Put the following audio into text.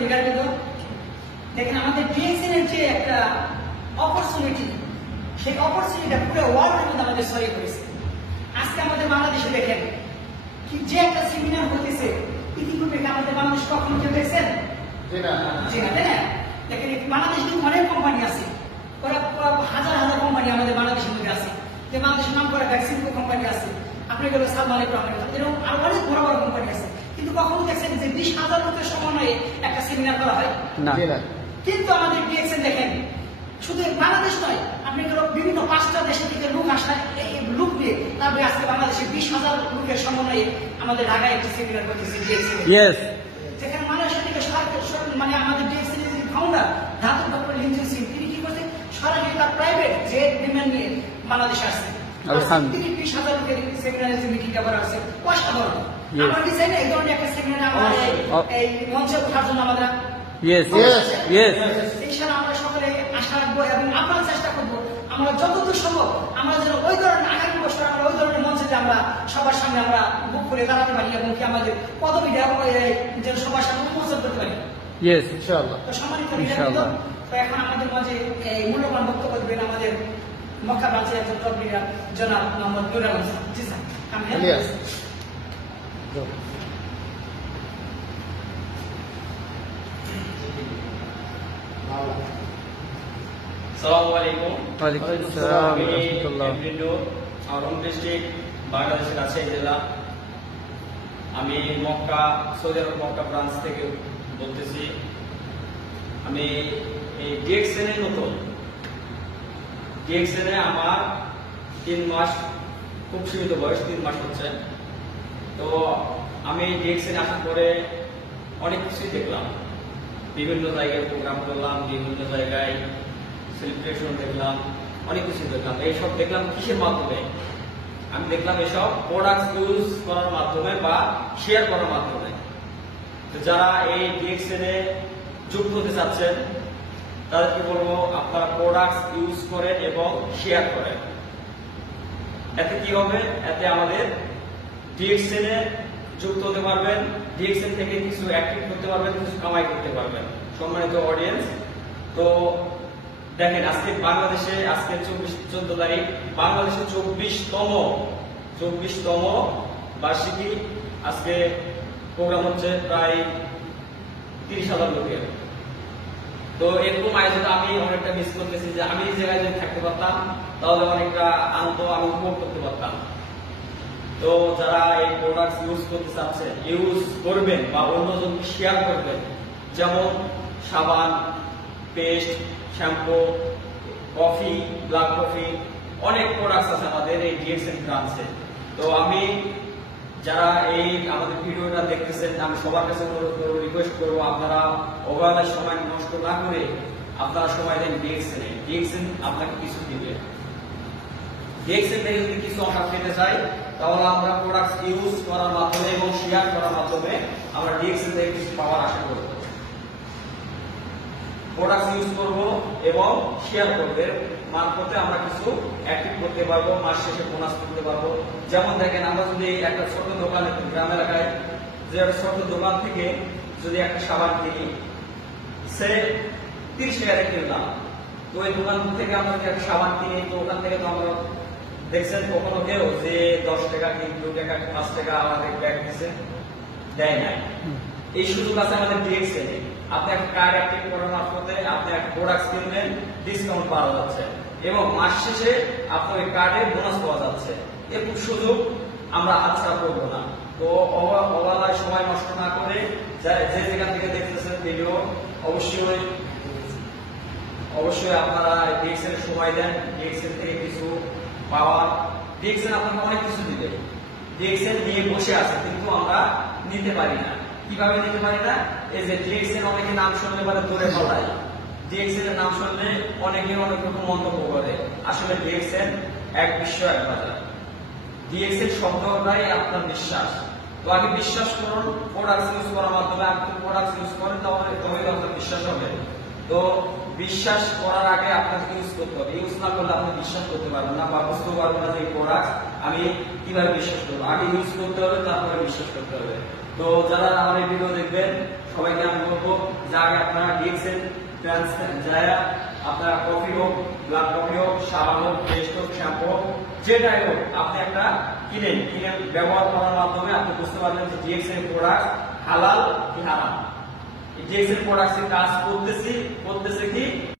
Leader কিন্তু দেখেন আমাদের ডিএক্সএন এর যে একটা অপরচুনিটি, সেই অপরচুনিটিটা পুরো ওয়ার্ল্ডের মধ্যে আমাদের ছড়িয়ে পড়েছে। আজকে আমাদের বাংলাদেশে দেখেন কি যে একটা সেমিনার হতেছে, ইতিপূর্বে আমাদের বাংলাদেশ কখনো কেউ দেখছেন? তাই না? দেখেন বাংলাদেশে অনেক কোম্পানি আছে, ওরা হাজার হাজার কোম্পানি আমাদের বাংলাদেশের মধ্যে আছে, যে বাংলাদেশের নাম করা ভ্যাকসিন কোম্পানি আছে, আপনার গেল সালমান এরকম আরো অনেক বড় বড় কোম্পানি আছে, কিন্তু কখনো দেখছেন যে 20,000 লোকের সমন্বয়ে একটা সেমিনার করা হয় না। কিন্তু আমাদের ডিএক্সএন দেখেন শুধু বাংলাদেশ নয়, আপনি বিভিন্ন 5টা দেশ থেকে লোক আসায় এই লোক নিয়ে তারপরে আজকে বাংলাদেশে 20,000 লোকের সমন্বয়ে আমাদের ঢাকায় একটি সেমিনার করতেছে ডিএক্সএন। যেখানে মালয়েশিয়া থেকে মানে আমাদের ডিএক্সএন এর ফাউন্ডার ধাতু ডক্টর লিনজিং সিং, তিনি কি করছেন সরাসরি তার প্রাইভেট জেট বিমান নিয়ে বাংলাদেশে আসছে। তিনি 20,000 লোকের সেমিনারে যে মিটিংটা করা হচ্ছে অসাধারণ। আমরা কি চাই না এই ধরনের একটা সেমিনারে আমরা এই মঞ্চে ওঠার জন্য আমাদের ইনশাআল্লাহ আমরা সকলে আশা রাখবো এবং আপনার চেষ্টা করবো আমরা যতদূর সম্ভব আমরা যেন ওই ধরনের আগামী বছর আমরা ওই ধরনের মঞ্চে যে আমরা সবার সামনে আমরা বুক করে দাঁড়াতে পারি এবং কি আমাদের পদবিটা যেন সবার সামনে উন্মোচন করতে পারি। তো সম্মানিত লিডার, তো এখন আমাদের মাঝে এই মূল্যবান বক্তব্য দেবেন আমাদের মক্কা ব্রাঞ্চের একজন টপ লিডার জনাব মোহাম্মদ নুর আলম স্যার। জি স্যার, আসসালামু আলাইকুম। আমার হোম ডিস্ট্রিক্ট বাংলাদেশের রাজশাহী জেলা। আমি মক্কা সৌদি আরব মক্কা ব্রাঞ্চ থেকে বলতেছি। আমি এই ডিএক্সএন এ নতুন। ডিএক্সএন এ আমার 3 মাস, খুব সীমিত বয়স, 3 মাস হচ্ছে। তো আমি ডিএক্সএন আসার পরে অনেক কিছুই দেখলাম, বিভিন্ন জায়গায় প্রোগ্রাম করলাম, বিভিন্ন জায়গায় সেলিব্রেশন দেখলাম, অনেক কিছু দেখলাম। এইসব দেখলাম কিসের মাধ্যমে? আমি দেখলাম এসব প্রোডাক্ট ইউজ করার মাধ্যমে বা শেয়ার করার মাধ্যমে। তো যারা এই ডিএক্সএন এ যুক্ত হতে চাচ্ছেন তাদেরকে বলবো আপনারা প্রোডাক্ট ইউজ করেন এবং শেয়ার করেন। এতে কি হবে? এতে আমাদের ডিএক্সএন এ যুক্ত হতে পারবেন, ডিএক্সএন থেকে কিছু অ্যাক্টিভ করতে পারবেন, কিছু কামাই করতে পারবেন। সম্মানিত অডিয়েন্স, তো দেখেন আজকে বাংলাদেশে আজকে 14 তারিখ বাংলাদেশে 24তম বার্ষিকী আজকে প্রোগ্রাম হচ্ছে প্রায় 30,000 লোকের। তো এরকম আয়োজন আমি অনেকটা মিস করতেছি, যে আমি এই জায়গায় যদি থাকতে পারতাম তাহলে অনেকটা আনন্দ আমি উপভোগ করতে পারতাম। তো যারা এই প্রোডাক্ট ইউজ করতে চাচ্ছেন, ইউজ করবেন বা অন্যজনকে শেয়ার করবেন, যেমন সাবান, paste, shampoo, coffee, black coffee, অনেক প্রোডাক্ট আছে আমাদের এই ডিএক্সএন ব্রাঞ্চে। তো আমি যারা এই আমাদের ভিডিওটা দেখতেছেন, আমি সবার কাছে অনুরোধ করবো, রিকোয়েস্ট করবো, আপনারা অবহেলার সময় নষ্ট না করে আপনারা সময় দেন ডিএক্সএন এ। ডিএক্সএন আপনাকে কিছু দিবে। ডিএক্সএন থেকে যদি কিছু আমরা পেতে চাই তাহলে আমরা প্রোডাক্ট ইউজ করার মাধ্যমে এবং শেয়ার করার মাধ্যমে আমরা ডিএক্সএন থেকে কিছু পাওয়ার আশা করব। প্রোডাক্ট ইউজ করব এবং শেয়ার করব, এর মারফতে আমরা কিছু অ্যাক্টিভ করতে পারবো, মাস শেষে বোনাস করতে পারবো। যেমন দেখেন আমরা যদি একটা ছোট দোকানে, গ্রাম এলাকায় যে একটা ছোট দোকান থেকে যদি একটা সাবান কিনি, সে 30 টাকা কিনলাম, তো ওই দোকান থেকে আমরা যদি একটা সাবান কিনি, তো ওখান থেকে তো আমরা দেখছেন কখনো কেউ যে 10 টাকা কি 2 টাকা 5 টাকা আমাদের ব্যাগ দিচ্ছে? দেয় না। এই সুযোগ আছে আমাদের ডিএক্সএন এ। আপনি একটা কার্ড অ্যাক্টিভ করার মারফতে আপনি একটা প্রোডাক্ট কিনলেন, ডিসকাউন্ট পাওয়া যাচ্ছে এবং মাস শেষে আপনার ওই কার্ডে বোনাস পাওয়া যাচ্ছে। এরকম সুযোগ আমরা হাতছাড়া করবো না। তো অবহেলায় সময় নষ্ট না করে যে যেখান থেকে দেখতেছেন ভিডিও, অবশ্যই আপনারা ডিএক্সএন এর সময় দেন। ডিএক্সএন থেকে কিছু পাওয়ার, ডিএক্সএন আপনাকে অনেক কিছু দিবে। ডিএক্সএন নিয়ে বসে আছে কিন্তু আমরা নিতে পারি না। কিভাবে নিতে পারি না? এই যে ডিএক্সএন, অনেকে নাম শুনলে বলে দূরে ফলায়। ডিএক্সএন এর নাম শুনলে অনেকে অনেক রকম মন্তব্য করে। আসলে ডিএক্সএন এক বিশ্ব এক বাজার। ডিএক্সএন শব্দটাই আপনার বিশ্বাস। তো আগে বিশ্বাস করুন, প্রোডাক্ট ইউজ করার মাধ্যমে আপনি প্রোডাক্ট ইউজ করেন, তাহলে আপনার বিশ্বাস হবে। তো বিশ্বাস করার আগে আপনাকে ইউজ করতে হবে। ইউজ না করলে আপনি বিশ্বাস করতে পারবেন না বা বুঝতে পারবেন না যে এই প্রোডাক্ট আমি কিভাবে বিশ্বাস করবো। আগে ইউজ করতে হবে, তারপরে বিশ্বাস করতে হবে। তো যারা আমার এই ভিডিও দেখবেন সবাইকে আমি বলবো যে আগে আপনারা ডিএক্সএল যায় আপনার কফি হোক, ব্ল্যাক কফি হোক, সাবান হোক, পেস্ট হোক, শ্যাম্পু হোক, যেটাই হোক আপনি একটা কিনে ব্যবহার করার মাধ্যমে আপনি বুঝতে পারবেন যে ডিএক্সএল প্রোডাক্ট হালাল কি হারাম। ডিএক্সএল প্রোডাক্ট কাজ করতেছে কি